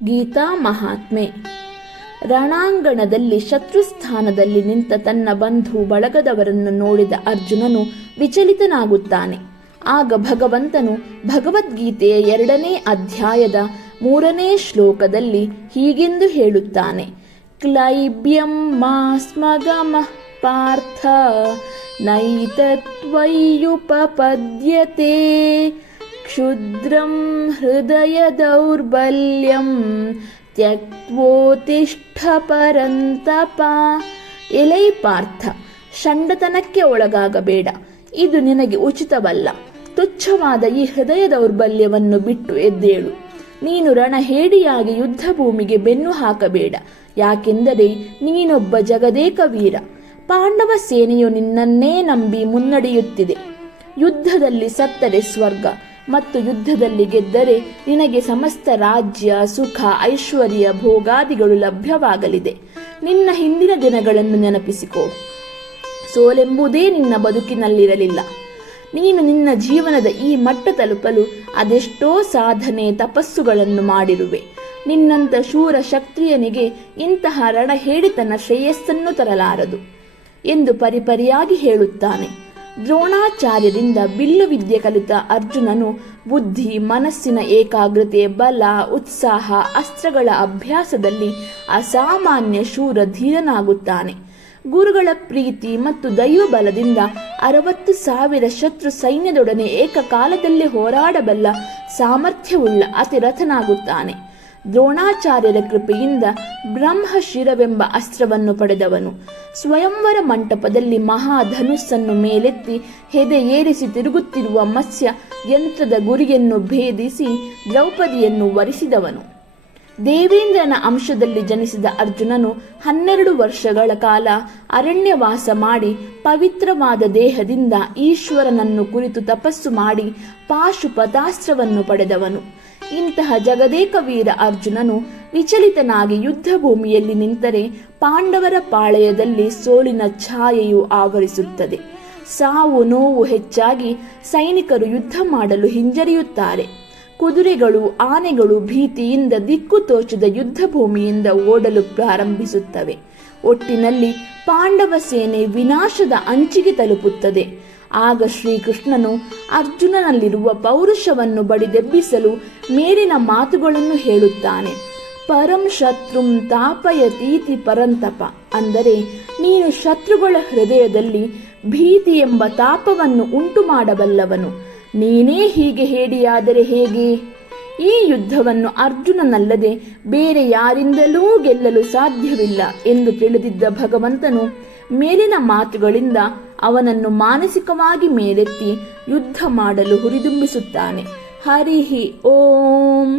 ಗೀತಾ ಮಹಾತ್ಮೆ. ರಣಾಂಗಣದಲ್ಲಿ ಶತ್ರುಸ್ಥಾನದಲ್ಲಿ ನಿಂತ ತನ್ನ ಬಂಧು ಬಳಗದವರನ್ನು ನೋಡಿದ ಅರ್ಜುನನು ವಿಚಲಿತನಾಗುತ್ತಾನೆ. ಆಗ ಭಗವಂತನು ಭಗವದ್ಗೀತೆಯ 2ನೇ ಅಧ್ಯಾಯದ 3ನೇ ಶ್ಲೋಕದಲ್ಲಿ ಹೀಗೆಂದು ಹೇಳುತ್ತಾನೆ: ಕ್ಲೈಬ್ಯಂ ಮಾಸ್ಮಗಮಃ ಪಾರ್ಥ ನೈತತ್ವಯ್ಯುಪಪದ್ಯತೆ ಕ್ಷುದ್ರಂ ಹೃದಯ ದೌರ್ಬಲ್ಯಂ ತ್ಯಕ್ತ್ವೋತಿಷ್ಠ ಪರಂತಪ. ಎಲೈ ಪಾರ್ಥ, ಷಂಡತನಕ್ಕೆ ಒಳಗಾಗಬೇಡ, ಇದು ನಿನಗೆ ಉಚಿತವಲ್ಲ. ತುಚ್ಛವಾದ ಈ ಹೃದಯ ದೌರ್ಬಲ್ಯವನ್ನು ಬಿಟ್ಟು ಎದ್ದೇಳು. ನೀನು ರಣಹೇಡಿಯಾಗಿ ಯುದ್ಧ ಭೂಮಿಗೆ ಬೆನ್ನು ಹಾಕಬೇಡ, ಯಾಕೆಂದರೆ ನೀನೊಬ್ಬ ಜಗದೇಕ ವೀರ. ಪಾಂಡವ ಸೇನೆಯು ನಿನ್ನನ್ನೇ ನಂಬಿ ಮುನ್ನಡೆಯುತ್ತಿದೆ. ಯುದ್ಧದಲ್ಲಿ ಸತ್ತರೆ ಸ್ವರ್ಗ ಮತ್ತು ಯುದ್ಧದಲ್ಲಿ ಗೆದ್ದರೆ ನಿನಗೆ ಸಮಸ್ತ ರಾಜ್ಯ, ಸುಖ, ಐಶ್ವರ್ಯ, ಭೋಗಾದಿಗಳು ಲಭ್ಯವಾಗಲಿದೆ. ನಿನ್ನ ಹಿಂದಿನ ದಿನಗಳನ್ನು ನೆನಪಿಸಿಕೋ. ಸೋಲೆಂಬುದೇ ನಿನ್ನ ಬದುಕಿನಲ್ಲಿರಲಿಲ್ಲ. ನೀನು ನಿನ್ನ ಜೀವನದ ಈ ಮಟ್ಟ ತಲುಪಲು ಅದೆಷ್ಟೋ ಸಾಧನೆ, ತಪಸ್ಸುಗಳನ್ನು ಮಾಡಿರುವೆ. ನಿನ್ನಂಥ ಶೂರ ಕ್ಷತ್ರಿಯನಿಗೆ ಇಂತಹ ರಣಹೇಡಿತನ ಶ್ರೇಯಸ್ಸನ್ನು ತರಲಾರದು ಎಂದು ಪರಿಪರಿಯಾಗಿ ಹೇಳುತ್ತಾನೆ. ದ್ರೋಣಾಚಾರ್ಯರಿಂದ ಬಿಲ್ಲು ವಿದ್ಯೆ ಕಲಿತ ಅರ್ಜುನನು ಬುದ್ಧಿ, ಮನಸ್ಸಿನ ಏಕಾಗ್ರತೆ, ಬಲ, ಉತ್ಸಾಹ, ಅಸ್ತ್ರಗಳ ಅಭ್ಯಾಸದಲ್ಲಿ ಅಸಾಮಾನ್ಯ ಶೂರ ಧೀರನಾಗುತ್ತಾನೆ. ಗುರುಗಳ ಪ್ರೀತಿ ಮತ್ತು ದೈವ ಬಲದಿಂದ 60,000 ಶತ್ರು ಸೈನ್ಯದೊಡನೆ ಏಕಕಾಲದಲ್ಲಿ ಹೋರಾಡಬಲ್ಲ ಸಾಮರ್ಥ್ಯವುಳ್ಳ ಅತಿರಥನಾಗುತ್ತಾನೆ. ದ್ರೋಣಾಚಾರ್ಯರ ಕೃಪೆಯಿಂದ ಬ್ರಹ್ಮಶಿರವೆಂಬ ಅಸ್ತ್ರವನ್ನು ಪಡೆದವನು. ಸ್ವಯಂವರ ಮಂಟಪದಲ್ಲಿ ಮಹಾಧನುಸ್ಸನ್ನು ಮೇಲೆತ್ತಿ ಹೆದೆ ಏರಿಸಿ ತಿರುಗುತ್ತಿರುವ ಮತ್ಸ್ಯ ಯಂತ್ರದ ಗುರಿಯನ್ನು ಭೇದಿಸಿ ದ್ರೌಪದಿಯನ್ನು ವರಿಸಿದವನು. ದೇವೇಂದ್ರನ ಅಂಶದಲ್ಲಿ ಜನಿಸಿದ ಅರ್ಜುನನು 12 ವರ್ಷಗಳ ಕಾಲ ಅರಣ್ಯವಾಸ ಮಾಡಿ ಪವಿತ್ರವಾದ ದೇಹದಿಂದ ಈಶ್ವರನನ್ನು ಕುರಿತು ತಪಸ್ಸು ಮಾಡಿ ಪಾಶುಪತಾಸ್ತ್ರವನ್ನು ಪಡೆದವನು. ಇಂತಹ ಜಗದೇಕ ವೀರ ಅರ್ಜುನನು ವಿಚಲಿತನಾಗಿ ಯುದ್ಧ ಭೂಮಿಯಲ್ಲಿ ನಿಂತರೆ ಪಾಂಡವರ ಪಾಳೆಯದಲ್ಲಿ ಸೋಲಿನ ಛಾಯೆಯು ಆವರಿಸುತ್ತದೆ. ಸಾವು ನೋವು ಹೆಚ್ಚಾಗಿ ಸೈನಿಕರು ಯುದ್ಧ ಮಾಡಲು ಹಿಂಜರಿಯುತ್ತಾರೆ. ಕುದುರೆಗಳು, ಆನೆಗಳು ಭೀತಿಯಿಂದ ದಿಕ್ಕು ತೋಚದ ಯುದ್ಧ ಭೂಮಿಯಿಂದ ಓಡಲು ಪ್ರಾರಂಭಿಸುತ್ತವೆ. ಒಟ್ಟಿನಲ್ಲಿ ಪಾಂಡವ ಸೇನೆ ವಿನಾಶದ ಅಂಚಿಗೆ ತಲುಪುತ್ತದೆ. ಆಗ ಶ್ರೀಕೃಷ್ಣನು ಅರ್ಜುನನಲ್ಲಿರುವ ಪೌರುಷವನ್ನು ಬಡಿದೆಬ್ಬಿಸಲು ಮೇಲಿನ ಮಾತುಗಳನ್ನು ಹೇಳುತ್ತಾನೆ. ಪರಂ ಶತ್ರುಂ ತಾಪಯತೀತಿ ಪರಂತಪ. ಅಂದರೆ ನೀನು ಶತ್ರುಗಳ ಹೃದಯದಲ್ಲಿ ಭೀತಿ ಎಂಬ ತಾಪವನ್ನು ಉಂಟು ಮಾಡಬಲ್ಲವನು. ನೀನೇ ಹೀಗೆ ಹೇಡಿಯಾದರೆ ಹೇಗೆ? ಈ ಯುದ್ಧವನ್ನು ಅರ್ಜುನನಲ್ಲದೆ ಬೇರೆ ಯಾರಿಂದಲೂ ಗೆಲ್ಲಲು ಸಾಧ್ಯವಿಲ್ಲ ಎಂದು ತಿಳಿದಿದ್ದ ಭಗವಂತನು ಮೇಲಿನ ಮಾತುಗಳಿಂದ ಅವನನ್ನು ಮಾನಸಿಕವಾಗಿ ಮೇಲೆತ್ತಿ ಯುದ್ಧ ಮಾಡಲು ಹುರಿದುಂಬಿಸುತ್ತಾನೆ. ಹರಿಹಿ ಓಂ.